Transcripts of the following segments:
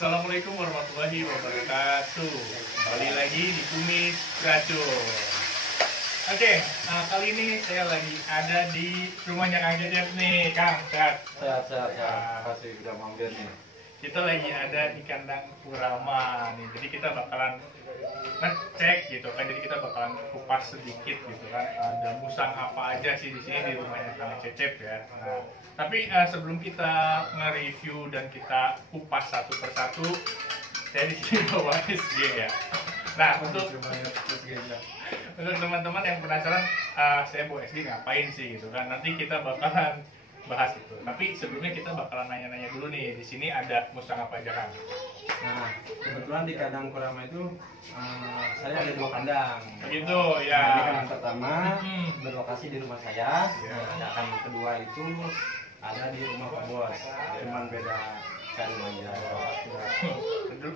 Assalamualaikum warahmatullahi wabarakatuh. Kembali lagi di Kumis Gacor. Oke, kali ini saya lagi ada di rumahnya Kang Cecep nih, Kang. Sehat. Makasih udah mampir nih. Kita lagi ada di kandang Kurama nih. Jadi kita bakalan ngecek gitu kan. Jadi kita bakalan kupas sedikit gitu kan. Ada musang apa aja sih di sini di rumahnya Kang Cecep ya. Nah, tapi sebelum kita nge-review dan kita kupas satu persatu, saya di sini bawa SG ya. Nah, untuk teman-teman yang penasaran, saya bawa SG ngapain sih gitu kan? Nanti kita bakalan bahas itu. Tapi sebelumnya kita bakalan nanya-nanya dulu nih. Di sini ada musang apa aja, Kang? Nah, kebetulan di kandang Kurama itu saya ada 2 kandang. Begitu ya. Nah, ini kandang pertama berlokasi di rumah saya. Ya. Nah, kandang kedua itu ada di rumah Pak Bos. Cuman beda kandang aja.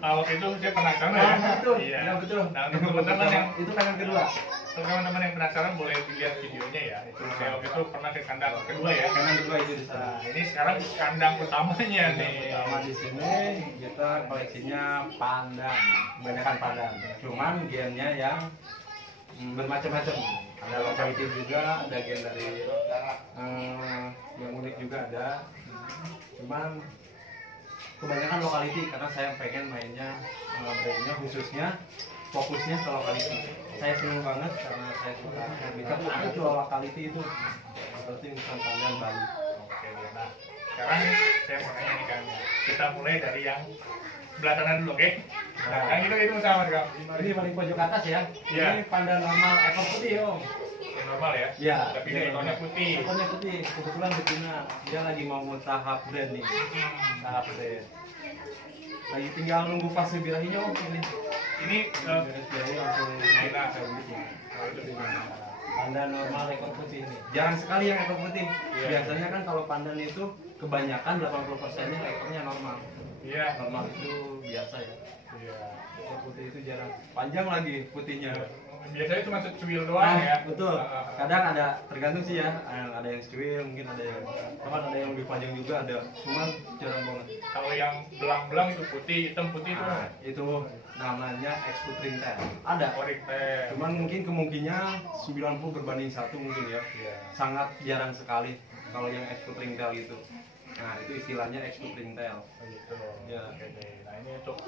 Waktu itu saya penasaran ya. Betul. Iya. Ya, betul. Nah, untuk teman-teman yang itu kandang kedua. untuk teman-teman yang penasaran boleh dilihat videonya ya. Itu saya waktu itu pernah ke kandang kedua ya. Kandang kedua itu di sana. Nah, ini sekarang kandang utamanya nih. Pertama di sini kita koleksinya pandan, kebanyakan pandan. Cuman gennya yang bermacam-macam. Ada lokal itu juga, ada gen dari yang unik juga ada. Cuman kebanyakan lokality karena saya pengen mainnya brandnya khususnya fokusnya ke lokality. Saya senang banget karena saya suka bisa itu lokality itu seperti misalnya pandan Bali. Oke, nah sekarang saya mau nanya nih Kang. Kita mulai dari yang sebelah kanan dulu, oke? Nah, Kang itu sama Kang. Ini paling pojok atas ya. Iya. Ini pandan normal ekor putih om. Yang normal ya? Iya. Tapi dia ekornya putih. Ekornya putih. Kebetulan betina. Dia lagi mau tahap brand nih. Tahap brand. Lagi tinggal nunggu fase birahinya om ini. Ini Birahi langsung Nah, saya bikin. Pandan normal ekor putih ini. Jarang sekali yang ekor putih. Iya. Biasanya kan kalau pandan itu kebanyakan 80%-nya ekornya normal. iya. Normal itu biasa ya. Iya. Ekor putih itu jarang. Panjang lagi putihnya. Biasanya cuma secuil doang ya. Betul. Kadang ada tergantung sih ya. Ada yang secuil, mungkin ada yang ada yang lebih panjang juga ada. Cuman jarang banget. Kalau yang belang-belang itu putih, hitam putih itu Itu namanya expert ringtail. Ada. Oriktel. Cuman mungkin kemungkinannya 90 berbanding 1 mungkin ya. Iya. Sangat jarang sekali kalau yang expert ringtail itu. Nah, itu istilahnya expert ringtail. Oh, gitu. Ya. Oke deh. Nah, ini untuk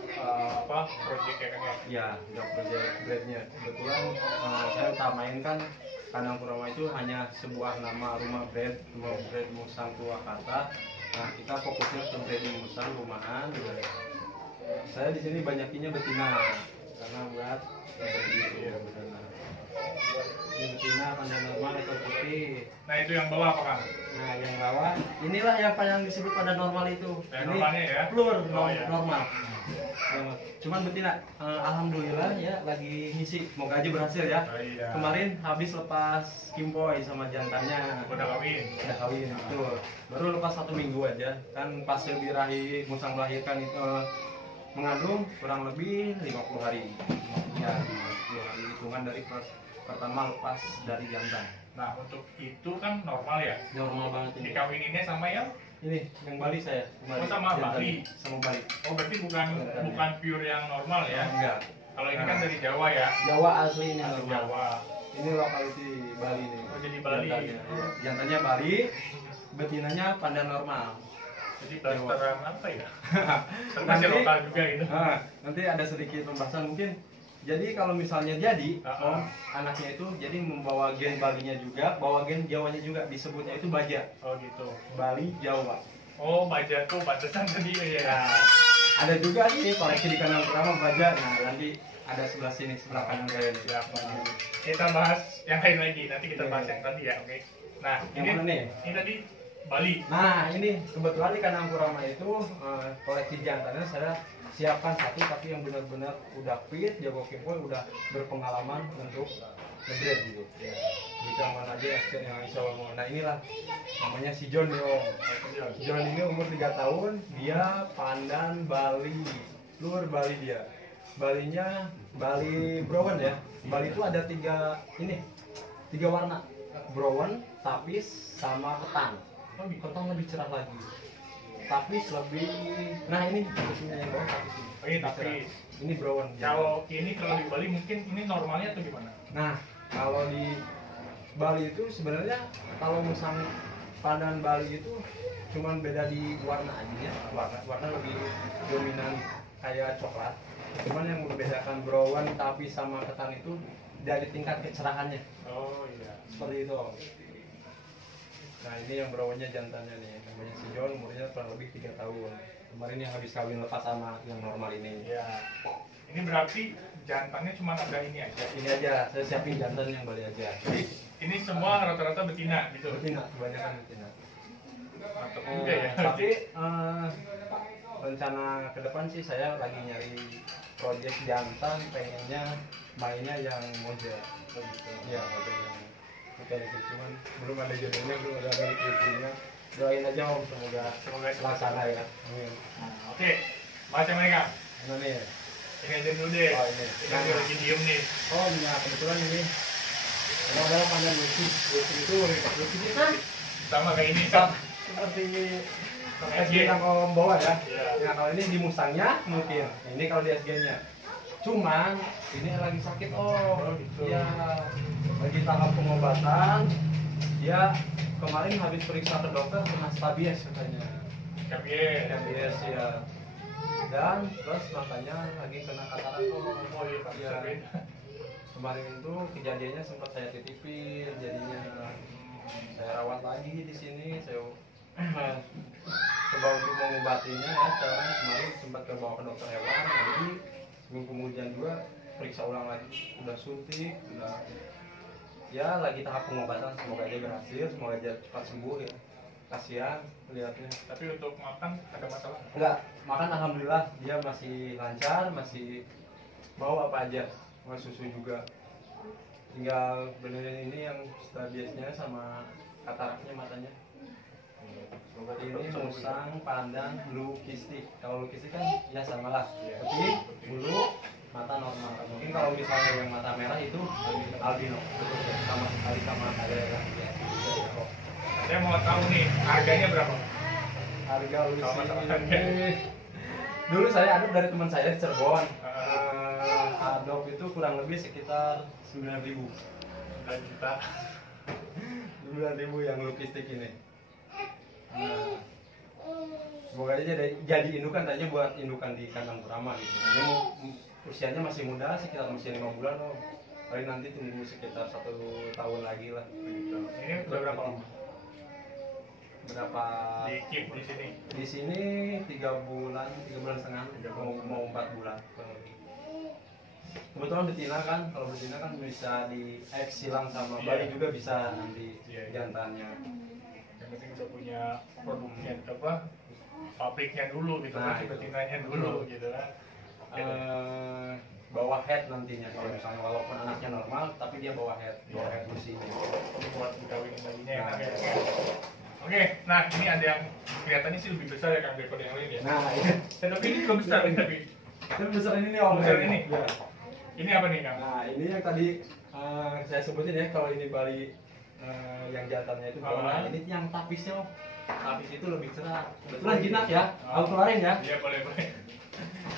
project ya Kang ya? Ya, job project grade-nya. Kebetulan saya utamain kan kandang Kurama itu hanya sebuah nama rumah breed musang Purwakarta. Nah, kita fokusnya ke breeding musang rumahan. Saya di sini banyakinya betina karena buat betina. Ini betina pandan normal ekor putih. Nah, itu yang bawah apa Kang? Nah, yang bawah inilah yang disebut pada normal itu. Yang Ini normalnya ya? Plur Oh, ya. normal. Cuman betina, alhamdulillah ya lagi ngisi. Semoga aja berhasil ya. Oh, iya. Kemarin habis lepas kimpoy sama jantannya. Udah kawin. Udah kawin, betul. Baru lepas 1 minggu aja. Kan pas birahi musang melahirkan itu mengandung kurang lebih 50 hari. Ya, hitungan dari pertama lepas dari jantan. Nah, untuk itu kan normal ya? Normal banget ini. Dikawininnya sama yang Yang Bali saya. Oh, sama Jantan. Bali? Sama Bali. oh berarti bukan pure yang normal ya? Enggak. Kalau ini kan dari Jawa ya? Jawa asli ini Asli normal. Jawa. Ini lokality Bali nih. Oh, jadi Bali. Jantannya Bali, betinanya pandan normal. Jadi blasteran apa ya? Termasuk lokal juga gitu. Nanti ada sedikit pembahasan mungkin. Jadi kalau misalnya anaknya itu jadi membawa gen Balinya juga, bawa gen Jawanya juga, disebutnya itu baja. Oh gitu. Bali Jawa. Oh, baja tuh batasan tadi ya. Nah, ada juga sih koleksi di kandang pertama baja. Nah, nanti ada sebelah sini, sebelah kanan saya nih. Siap. Kita bahas yang lain lagi. Nanti kita bahas yang tadi ya, oke. Nah, Yang mana nih? Ini tadi Bali. Nah, ini kebetulan di kandang Kurama itu koleksi jantannya saya siapkan satu tapi yang benar-benar udah fit, jago kimpoy, udah berpengalaman untuk nge-breed gitu. Ya. Bisa mana aja expert yang bisa ngomong. Nah, inilah namanya si John nih om. Si John ini umur 3 tahun, dia pandan Bali, luar Bali dia. Balinya Bali brown ya. Bali itu ada 3 warna, brown, tapis, sama ketan. Ketan lebih cerah lagi. tapis lebih. Nah ini posisinya yang bawah tapis ini. Oh, ini tapis. Ini brown. Kalau di Bali mungkin ini normalnya atau gimana? Nah kalau di Bali itu sebenarnya kalau musang pandan Bali itu cuman beda di warna aja ya. Warna lebih dominan kayak coklat. Cuman yang membedakan brown tapis sama ketan itu dari tingkat kecerahannya. Oh iya. Seperti itu. Nah ini yang brownnya jantannya nih, namanya si John, umurnya kurang lebih 3 tahun. Kemarin yang habis kawin lepas sama yang normal ini. Iya. Ini berarti jantannya cuma ada ini aja. Ini aja, saya siapin jantan yang Bali aja. Jadi ini semua rata-rata betina gitu. Betina, kebanyakan betina. Mantap juga ya. Tapi rencana ke depan sih saya lagi nyari project jantan, pengennya mainnya yang model. Iya, model yang kayak gitu. Cuman belum ada jodohnya, belum ada milik istrinya. Doain aja om, semoga terlaksana ya. Amin. Oke, baca mereka. Mana nih? Ini aja dulu deh. Oh, ini. Ini dia lagi diem nih. Oh iya, kebetulan ini adalah pandan lucu. Lucu itu lucu kita Sama kayak ini kan. seperti Sama SG SG. yang om bawa ya. Iya. Nah kalau ini di musangnya mungkin, ini kalau di SG-nya. Cuman ini lagi sakit Oh, om. gitu. Iya, lagi tahap pengobatan. Dia kemarin habis periksa ke dokter kena stabies katanya. Kabies. Stabies ya. Dan terus matanya lagi kena katarak om. Oh iya, Pak. Iya. Kemarin itu kejadiannya sempat saya titipin, jadinya saya rawat lagi di sini. Saya coba untuk mengobatinya ya. Sekarang kemarin sempat bawa ke dokter hewan, lagi minggu kemudian juga periksa ulang lagi, udah suntik, udah ya lagi tahap pengobatan. Semoga aja berhasil, semoga aja cepat sembuh ya. Kasihan melihatnya. Tapi untuk makan ada masalah? Enggak, makan alhamdulillah dia masih lancar, masih mau apa aja, mau susu juga. Tinggal benerin ini yang stabiesnya sama kataraknya matanya. Ini musang pandan lukistik. Kalau lukistik kan ya sama lah, putih, bulu, mata normal. Mungkin kalau misalnya yang mata merah itu albino, betul ya, sama sekali sama ada ya. Saya mau tahu nih, harganya berapa? Harga Kalau masalah lucu harga. ini dulu saya adop dari teman saya di Cirebon. Adop itu kurang lebih sekitar 9.000. 9 juta. 9.000 yang lukistik ini. Nah, semoga aja jadi indukan aja buat indukan di kandang Kurama gitu. Dia usianya masih muda, sekitar masih 5 bulan loh. Paling nanti tunggu sekitar 1 tahun lagi lah. Gitu. Ini udah berapa lama? Berapa? Di keep di sini. Di sini 3 bulan setengah, mau 4 bulan. Kebetulan betina kan, kalau betina kan bisa di X silang sama Bali juga bisa nanti Iya. jantannya. Yang penting udah punya produknya apa? Pabriknya dulu gitu Nah, kan, si itu. betinanya dulu gitu kan. Bawa head nantinya kalau misalnya walaupun anaknya normal tapi dia bawa head bersih. Ini buat dikawinin bayinya ya Nah. kan ya. Oke, nah ini ada yang kelihatannya sih lebih besar ya kan daripada yang lain ya. Nah ini Tapi ini juga besar nih tapi. besar ini nih om. Besar ini? Ya. Ini apa nih Kang? Nah ini yang tadi saya sebutin ya, kalau ini Bali yang jantannya itu Ah. nah, ini yang tapisnya om. Tapis itu lebih cerah. Kebetulan jinak ya, aku keluarin ya. Iya boleh.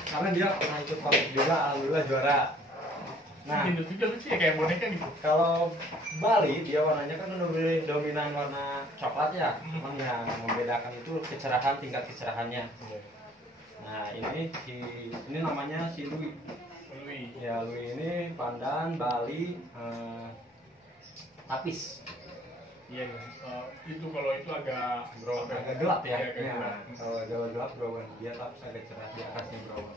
Karena dia pernah ikut kompetisi juga, alhamdulillah juara. Nah, Gendut juga lucu ya kayak boneka gitu. kalau Bali dia warnanya kan lebih dominan warna coklat ya. Memang yang membedakan itu kecerahan, tingkat kecerahannya. Nah, ini namanya si Lui. Lui. Ya, Lui ini pandan Bali tapis. Iya, itu kalau itu agak Agak gelap ya. Iya, agak Ya, gelap. kalau agak gelap brown, dia tapis agak cerah, di atasnya brown.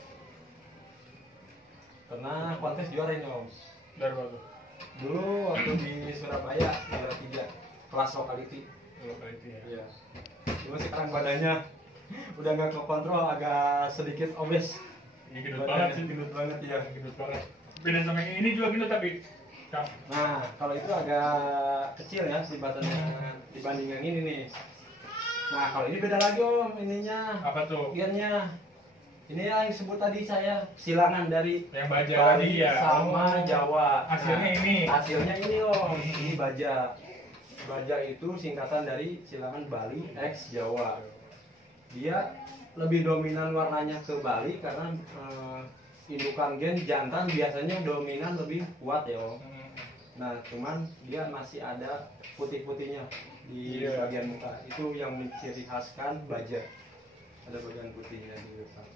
Pernah kontes juara ini om. Dari mana tuh? Dulu waktu di Surabaya juara 3 kelas lokality. Kalau kali itu ya. Iya. Cuma sekarang badannya udah nggak kekontrol, agak sedikit obes. Ini gendut banget sih. Gendut banget ya. Gendut banget. Beda sama yang ini juga gendut tapi. Kang. Nah, kalau itu agak kecil ya selibatannya dibanding yang ini nih. Nah, kalau ini beda lagi om, ininya. Apa tuh? Gearnya. Ini yang disebut tadi saya silangan dari Yang baja Bali tadi ya. sama Oh. Jawa. Hasilnya Nah, ini. Hasilnya ini om, ini baja. Baja itu singkatan dari silangan Bali X Jawa. dia lebih dominan warnanya ke Bali karena indukan gen jantan biasanya dominan lebih kuat ya Om. Nah cuman dia masih ada putih-putihnya di Iya. bagian muka, itu yang menciri khaskan Baja, ada bagian putihnya di depan.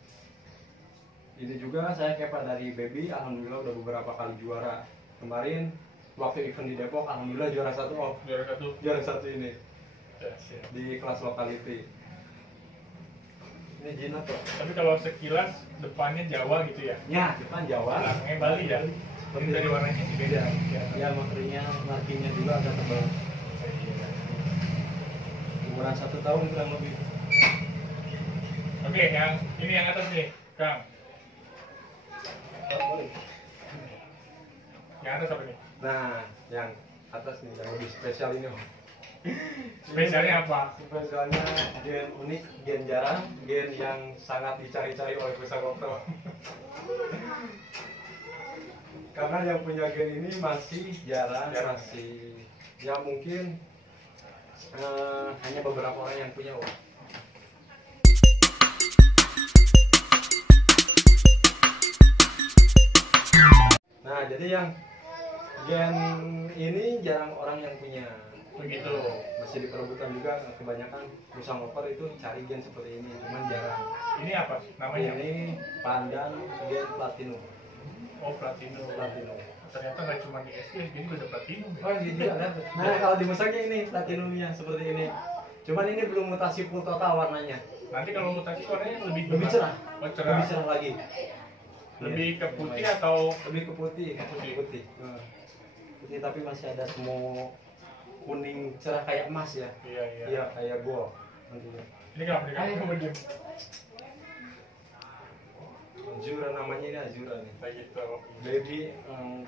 Ini juga saya kepa dari baby, alhamdulillah udah beberapa kali juara. Kemarin waktu event di Depok alhamdulillah juara 1 Om. Juara satu ini Ya, siap. di kelas locality. Ini jinak kok. Tapi kalau sekilas depannya Jawa gitu ya, Ya, depan Jawa. belakangnya Bali ya. Ini dari warnanya sih beda. Ya, markingnya juga agak tebal. Umuran 1 tahun kurang lebih. Oke, yang ini yang atas nih, Kang. Yang atas apa nih? Nah, yang atas nih yang lebih spesial ini Om. Spesialnya apa? Spesialnya gen unik, gen jarang, gen yang sangat dicari-cari oleh peserta lokal. Karena yang punya gen ini masih jarang, masih ya mungkin hanya beberapa orang yang punya Om. Nah, jadi yang gen ini jarang orang yang punya. Begitu. Masih diperebutkan juga, kebanyakan musang loper itu cari gen seperti ini, cuman jarang. Ini apa namanya? Ini pandan gen platinum. Oh, platinum. Platinum. Ternyata nggak cuma di SG, ini juga ada platinum ya. Oh ini juga ada. Nah kalau di musangnya ini platinumnya seperti ini. Cuman ini belum mutasi full total warnanya. Nanti kalau mutasi warnanya lebih Lebih cerah. Oh, cerah. Lebih cerah lagi. Lebih ke putih Lumayan. atau Lebih ke putih, Putih. putih. Putih tapi masih ada semu kuning cerah kayak emas ya. iya iya. Iya kayak gold nantinya. Ini kenapa nih? Ayo. Kamu begini. Azura namanya ini Azura nih. Kayak gitu. Baby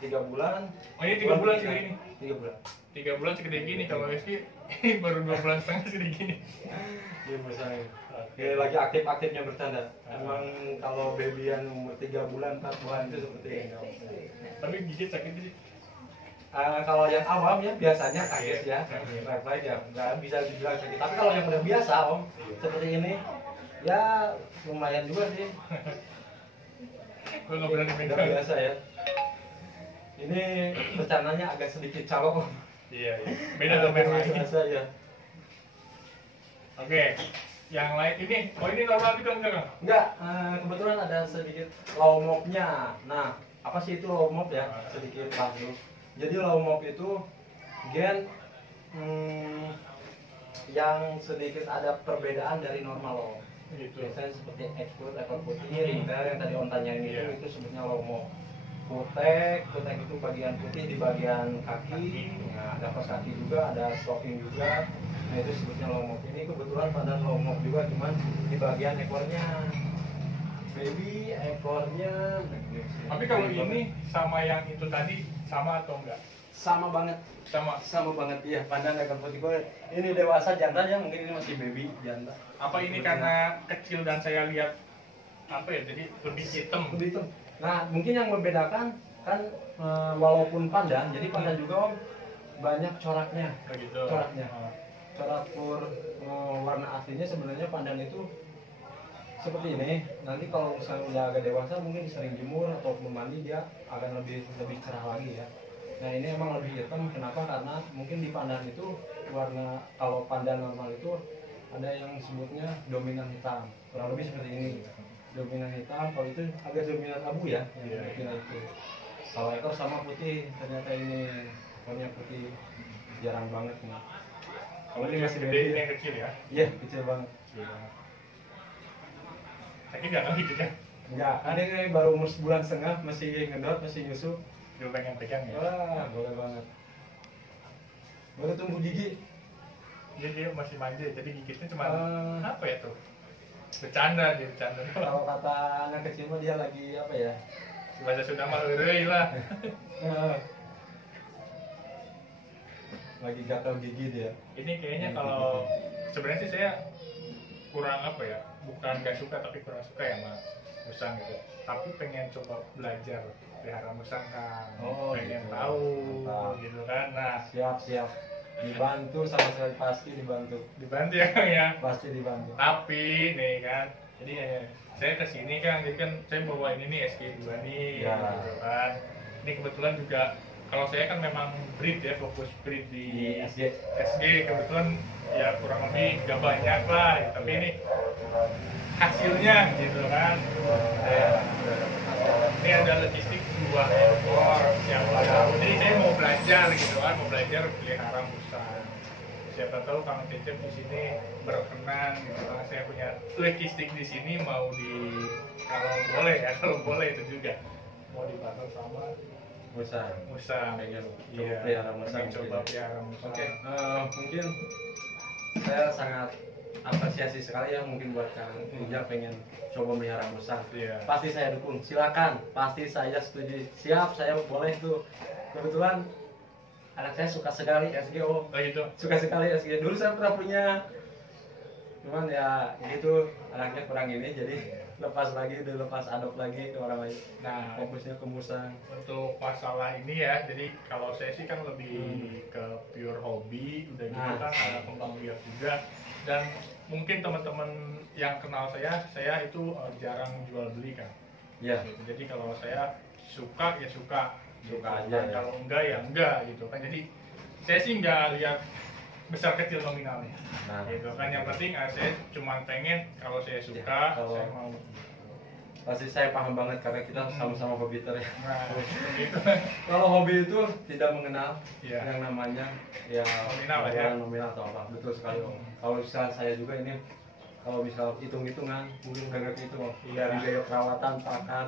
3 bulan. Oh ini 3 bulan segede ini. 3 bulan. 3 bulan segede gini, kalau Rizky baru 2 bulan setengah segede gini. Dia misalnya. Dia lagi aktif-aktifnya bercanda. Emang kalau babyan umur 3 bulan, 4 bulan itu seperti ini. Tapi gigit sakit sih. Kalau yang awam ya biasanya kaget ya, refleks ya, nggak bisa dibilang sakit. Tapi kalau yang udah biasa Om, seperti ini, ya lumayan juga sih. Gue nggak berani Udah megang. biasa ya. Ini bercandanya agak sedikit calok Om. Iya iya. Beda tuh main lagi. Biasa ya. Oke. Yang lain ini, oh ini normal juga enggak Kang? Enggak, kebetulan ada sedikit low mop-nya. Nah, apa sih itu low mop ya? Sedikit bagus. Jadi low mop itu gen yang sedikit ada perbedaan dari normal Om. Gitu. Biasanya seperti ekspor, ekor putih, ringtail yang tadi Om tanyain Iya. itu sebutnya low mop. Kutek itu bagian putih di bagian kaki, nah, ada kos kaki juga, ada stocking juga. Nah itu sebutnya low mop. Ini kebetulan pandan low mop juga, cuman di bagian ekornya. Baby ekornya. Tapi kalau ini sama yang itu tadi sama atau enggak? sama banget, Sama. banget ya. Pandan ekor putih gue ini dewasa jantan ya, mungkin ini masih baby jantan. Apa ini karena kecil dan saya lihat apa ya? Jadi lebih hitam. Lebih hitam. Nah mungkin yang membedakan kan walaupun pandan, jadi pandan juga Om banyak coraknya. Begitu. Coraknya. Corak pur warna aslinya sebenarnya pandan itu seperti ini. Nanti kalau misalnya udah agak dewasa mungkin sering jemur atau mandi dia akan lebih cerah lagi ya. Nah ini emang lebih hitam, kenapa? Karena mungkin di pandan itu warna, kalau pandan normal itu ada yang sebutnya dominan hitam, kurang lebih seperti ini. Dominan hitam, kalau itu agak dominan abu ya, yang dominan itu. Kalau ekor sama putih, ternyata ini ekornya putih, jarang banget nih. Kalau ini masih gede, ini yang kecil ya? Iya, kecil banget. Sakit nggak kan gigitnya? Enggak, ini baru umur sebulan setengah, masih ngedot, masih nyusu. Dia pengen pegang ya? Wah, boleh banget. Baru tumbuh gigi. Dia masih manja, jadi gigitnya cuma Eh. apa ya tuh? Bercanda dia, bercanda. Kalau kata anak kecil mah dia lagi apa ya? Bahasa Sunda mah heureuy lah. Lagi gatal gigi dia. Ini kayaknya kalau sebenarnya sih saya kurang apa ya? Bukan nggak suka tapi kurang suka ya sama musang gitu. Tapi pengen coba belajar pelihara musang kan. Oh, pengen gitu. tahu Mantap. gitu kan. Nah, Siap. Dibantu sama sekali, pasti dibantu. Dibantu ya Kang ya. Pasti dibantu. Tapi nih kan, jadi saya kesini kan, jadi kan saya bawa ini nih SG2 nih, Ya. gitu kan. Ini kebetulan juga kalau saya kan memang breed ya, fokus breed Di di SG. SG kebetulan ya kurang lebih gak banyak lah, ya. Tapi ini hasilnya gitu kan. Ini ada logistik 2 ekor siapa tahu. Jadi saya mau belajar gitu kan, mau belajar pelihara musang. Siapa tahu Kang Cecep di sini berkenan gitu kan. Saya punya logistik di sini mau kalau boleh ya, kalau boleh itu juga mau dibantu sama Musang. musang. Pengen coba Iya, pelihara musang. pengen coba pelihara musang. Oke, mungkin saya sangat apresiasi sekali ya mungkin buat Kang Ujang pengen coba melihara musang. Iya. Pasti saya dukung, silakan. Pasti saya setuju. Siap, saya boleh tuh. Kebetulan anak saya suka sekali SGO. Oh gitu. Suka sekali SG. Dulu saya pernah punya, cuman ya gitu anaknya kurang ini, jadi lepas lagi, udah lepas adop lagi ke orang lain. Nah, Fokusnya ke musang. untuk masalah ini ya, jadi kalau saya sih kan lebih ke pure hobi, udah gitu Nah. kan ada kembang biak juga. Dan mungkin teman-teman yang kenal saya itu jarang jual beli kan. Ya, Gitu. Jadi kalau saya suka ya suka, Suka gitu. aja, Dan ya. kalau enggak ya enggak gitu kan. Jadi saya sih nggak lihat besar kecil nominalnya. nah, Gitu kan, yang penting saya cuma pengen kalau saya suka, Ya, kalau- saya mau. pasti saya paham banget karena kita sama-sama hobi ya. Nah, gitu. Kalau hobi itu tidak mengenal Iya. yang namanya ya Nominal lah ya. nominal atau apa. Betul sekali Om. Kalau misal saya juga ini, kalau misal hitung-hitungan mungkin kagak gitu Om. Iya. Dari biaya perawatan, pakan,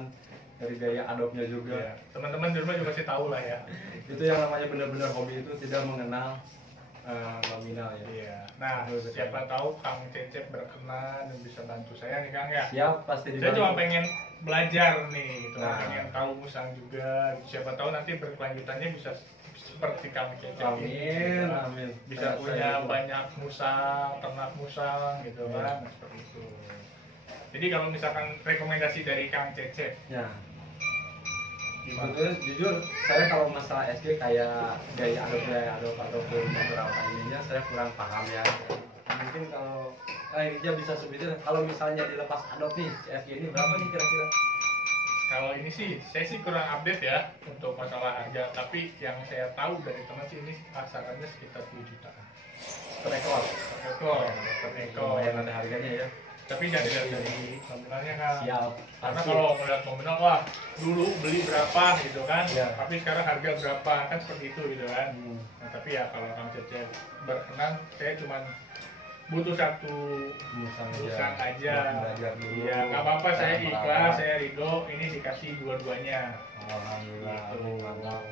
dari biaya adopnya Ya, juga. teman-teman di rumah juga pasti tahu lah ya. Itu yang namanya benar-benar hobi itu tidak mengenal nominal ya. Iya. Nah, Betul sekali. siapa tahu Kang Cecep berkenan dan bisa bantu saya nih Kang ya. Siap, pasti Saya cuma dibantu. pengen belajar nih, gitu. Nah. Pengen tahu musang juga. Siapa tahu nanti berkelanjutannya bisa seperti Kang Cecep Amin, gitu kan. amin. Bisa Saya- punya saya- banyak musang, ternak musang gitu Iya. kan. Nah, seperti itu. Jadi kalau misalkan rekomendasi dari Kang Cecep, Ya. gimana? Jujur, saya kalau masalah SG kayak gaya adop ataupun beberapa ininya saya kurang paham ya. Mungkin kalau Irja bisa sebutin kalau misalnya dilepas adop nih si SG ini berapa nih kira-kira? Kalau ini sih, saya sih kurang update ya untuk masalah harga. Tapi yang saya tahu dari teman sih ini pasarannya sekitar 10 juta Per ekor. per ekor. Per ekor. Yang ada harganya ya. Tapi jangan dilihat dari nominalnya kan. Siap. Karena Pasti. kalau melihat nominal, wah dulu beli berapa gitu kan. Iya. Tapi sekarang harga berapa kan seperti itu gitu kan. Hmm. Nah tapi ya kalau Kang Cecep berkenan, saya cuma butuh satu musang aja. Belajar dulu. Iya, nggak apa-apa, saya Cara ikhlas, merawat. saya ridho. Ini dikasih dua-duanya. Alhamdulillah. Gitu. Amin, mantap.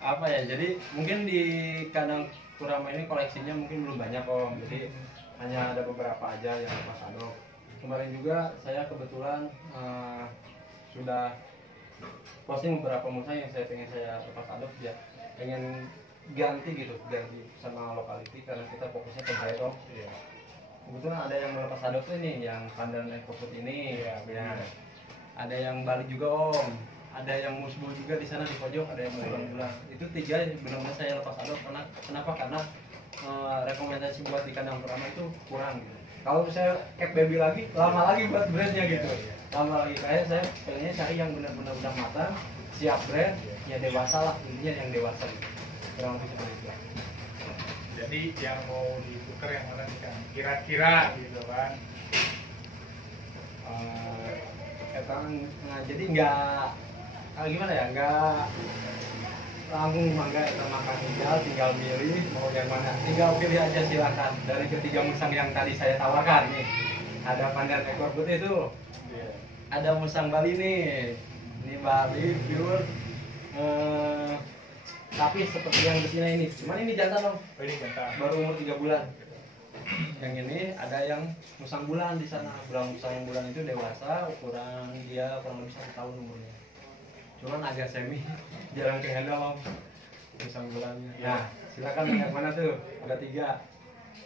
Apa ya? Jadi mungkin di kandang Kurama ini koleksinya mungkin belum banyak Om. Jadi hanya ada beberapa aja yang lepas adop. Kemarin juga saya kebetulan sudah posting beberapa musang yang saya lepas adop ya, pengen ganti sama lokality karena kita fokusnya ke Bright Om. Iya. Kebetulan ada yang melepas adop tuh ini yang pandan ekoput ini. Iya, benar. Ada yang Bali juga Om. Ada yang musbul juga di sana di pojok, ada yang bulan-bulan. Itu 3 benar-benar saya lepas adop kenapa? Karena rekomendasi buat di kandang pertama itu kurang gitu. Kalau saya cap baby lagi, lama lagi buat brandnya gitu. Lama lagi kayak saya pengennya cari yang benar-benar udah matang, siap brand, ya dewasa lah, intinya yang dewasa gitu. Kurang lebih seperti itu. Jadi yang mau ditukar yang mana nih Kang? Kira-kira gitu kan. Jadi nggak gimana ya, nggak langsung mangga kita makan tinggal milih mau yang mana, tinggal pilih aja silakan dari ketiga musang yang tadi saya tawarkan nih. Ada pandan ekor putih itu, Iya. ada musang Bali nih, ini Bali pure, tapi seperti yang betina ini, cuman ini jantan dong, Oh ini jantan. baru umur 3 bulan. Yang ini ada yang musang bulan di sana. Musang yang bulan itu dewasa, ukuran dia kurang lebih 1 tahun umurnya. Cuman agak semi, jarang kehandle Om. Musang bulannya. Ya. Nah, silakan yang mana tuh? Ada 3.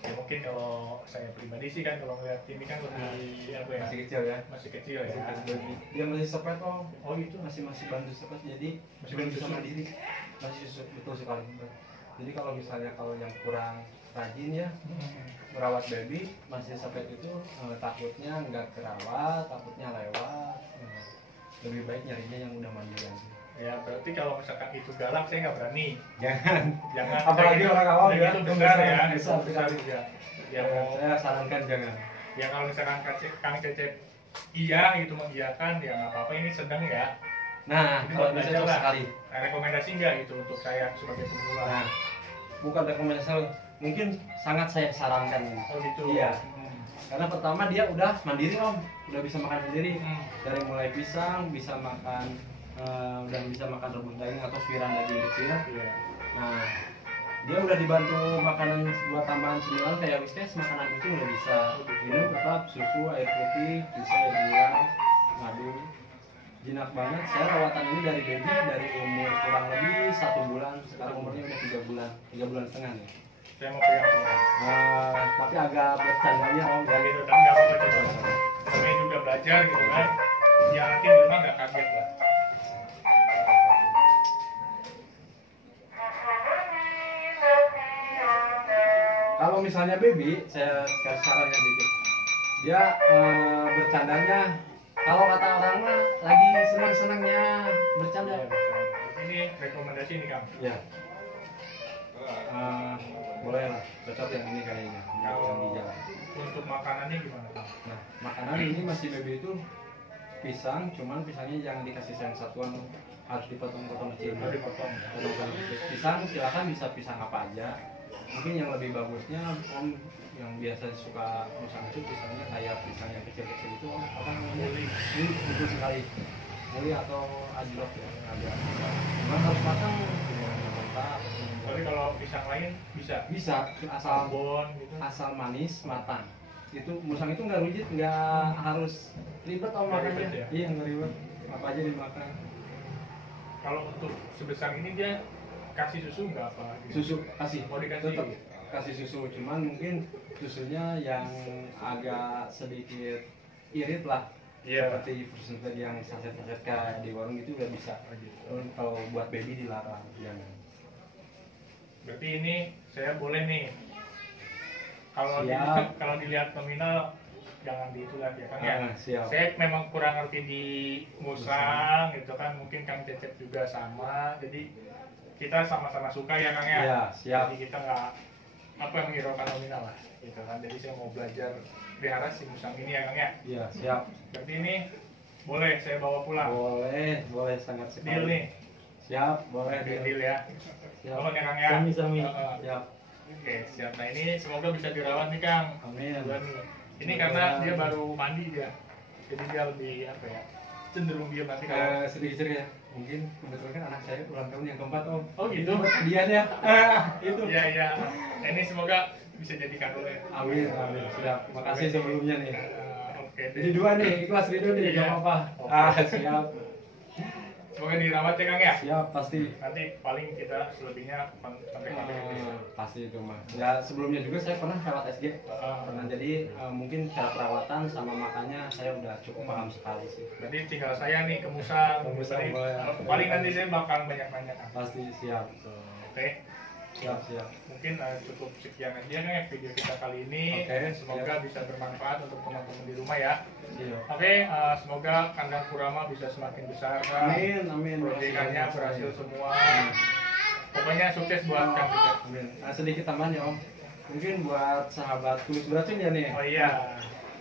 Ya mungkin kalau saya pribadi sih kan kalau ngeliat ini kan lebih apa ya? Masih kecil ya. Masih kecil ya. Masih kecil. Dia masih sepet Om. Oh itu Masih bantu sepet, jadi Masih belum bantu bisa susu. mandiri. Masih susu, betul sekali. Jadi kalau misalnya kalau yang kurang rajin ya merawat baby masih sepet itu takutnya nggak kerawat, takutnya lewat. Lebih baik nyarinya yang udah mandiri aja. Ya berarti kalau misalkan itu galak saya nggak berani. Jangan. Jangan. Apalagi udah orang awam udah ya, gitu besar ya. besar Besar sekali. juga. Ya Ya, mau saya sarankan jangan. ya kalau misalkan Kang Cecep iya gitu mengiyakan ya nggak apa-apa, ini sedang ya. Nah, Ini kalau buat bisa belajar cocok lah. sekali. Rekomendasi nggak gitu untuk saya sebagai pemula? Nah, bukan rekomendasi, mungkin sangat saya sarankan ini. Oh gitu. Iya. Karena pertama dia udah mandiri om, udah bisa makan sendiri. Hmm. Dari mulai pisang bisa makan, udah bisa makan rebus daging atau suiran daging kecil. Iya. Nah, dia udah dibantu makanan buat tambahan cemilan kayak whiskers, makanan itu udah bisa minum tetap susu, air putih, bisa gula, madu. Jinak banget. Saya rawatan ini dari baby dari umur kurang lebih 1 bulan, sekarang umurnya udah 3 bulan, 3 bulan setengah nih. Saya mau pegang semua. Tapi agak bercandanya om, Ya gitu, tapi nggak apa-apa coba. Namanya juga belajar gitu kan. Ya nanti di rumah nggak kaget lah. Kalau misalnya baby, saya kasih sarannya dikit. Dia bercandanya, kalau kata orang mah lagi senang-senangnya bercanda. Ini rekomendasi nih Kang. Ya. Boleh lah, cocok yang ini kayaknya. Yang di jalan. Untuk makanannya gimana Kang? Nah, makanan ini masih baby itu pisang, cuman pisangnya jangan dikasih sayang satuan, harus dipotong-potong kecil. Udah dipotong. Potong-potong kecil. Pisang silakan bisa pisang apa aja. Mungkin yang lebih bagusnya om yang biasa suka musang itu pisangnya kayak pisang yang kecil-kecil itu om apa namanya? Ini betul sekali. Muli atau anjlok ya ada. Cuman harus matang dengan mantap. Tapi kalau pisang lain bisa. Bisa asal Ambon gitu. asal manis matang. Itu musang itu nggak rujit, nggak harus ribet om Nggak makannya. ribet ya? Iya nggak ribet. Apa aja dimakan. Kalau untuk sebesar ini dia kasih susu nggak apa? Gitu? Susu kasih. Oh, dikasih. Tetap kasih susu, cuman mungkin susunya yang agak sedikit irit lah. Iya. Seperti persented yang saset-saset kayak di warung gitu udah bisa. Oh, gitu. Kalau buat baby dilarang, jangan. Berarti ini saya boleh nih. Kalau Siap. kalau dilihat nominal jangan diitulah ya Kang ya. Siap. Saya memang kurang ngerti di musang gitu kan, mungkin Kang Cecep juga sama. Jadi kita sama-sama suka ya Kang ya. Iya, siap. Jadi kita nggak apa yang menghiraukan nominal lah gitu kan. Jadi saya mau belajar pelihara si musang ini ya Kang ya. Iya, siap. Berarti ini boleh saya bawa pulang. Boleh sangat sekali. Deal nih. Siap, boleh Deal ya. Siap. Tolong ya Kang ya. Sami-sami. Heeh. Siap. Oke, siap. Nah ini semoga bisa dirawat nih Kang. Amin. Dua nih. Ini karena dia baru mandi dia, jadi dia lebih apa ya, cenderung diam nanti kalau. Sedikit cerita. Mungkin kebetulan kan anak saya ulang tahun yang keempat om. Oh gitu. Hadiahnya. Itu. Iya iya. Nah, ini semoga bisa jadi kado ya. Amin, amin. Siap. Makasih sebelumnya nih. Oke. Jadi 2 nih, ikhlas Ridho nih, Iya. gak apa-apa. Oke. Siap. Semoga dirawat ya Kang ya. Siap, pasti. Nanti paling kita selebihnya kontak-kontak. Pasti itu mah. Ya sebelumnya juga saya pernah lewat SG. Pernah jadi mungkin cara perawatan sama makannya saya udah cukup paham sekali sih. Berarti tinggal saya nih ke Musang. Ke Musang, Paling- boleh. Paling nanti saya bakal banyak-banyak Kang. Pasti siap. Oke. Siap. Mungkin cukup sekian aja nih video kita kali ini. Oke, Semoga bisa bermanfaat untuk teman-teman di rumah ya. Siap. Oke, semoga kandang Kurama bisa semakin besar. Kang. Amin, amin. Proyekannya berhasil semua. Pokoknya sukses buat Kang Cecep. Amin. Sedikit tambahan ya Om. Mungkin buat sahabat kulit beracun ya nih. Oh iya.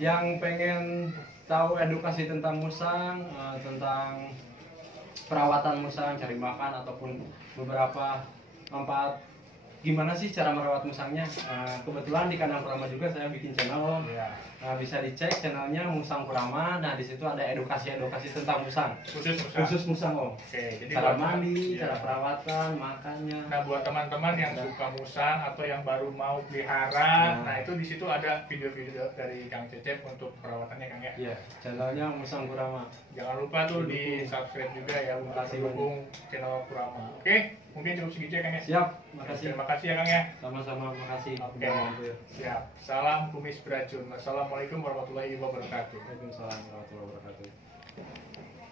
Yang pengen tahu edukasi tentang musang, tentang perawatan musang, cari makan ataupun beberapa manfaat gimana sih cara merawat musangnya. Kebetulan di kandang Kurama juga saya bikin channel Om. Iya. Nah, bisa dicek channelnya Musang Kurama. Nah, di situ ada edukasi-edukasi tentang musang. Khusus Musang. Khusus musang Om. Oke, jadi Cara buat- mandi, iya. cara perawatan, makannya. Nah, buat teman-teman yang suka musang atau yang baru mau pelihara, nah itu di situ ada video-video dari Kang Cecep untuk perawatannya Kang ya. Iya, channelnya Musang Kurama. Jangan lupa tuh di subscribe juga ya untuk Makasih mendukung channel Kurama. Oke, mungkin cukup segitu ya Kang ya. Siap, makasih. Terima kasih ya Kang ya. Sama-sama, makasih. Oke, Udah mampir. siap. Salam kumis beracun. Wassalamualaikum warahmatullahi wabarakatuh. Waalaikumsalam warahmatullahi wabarakatuh.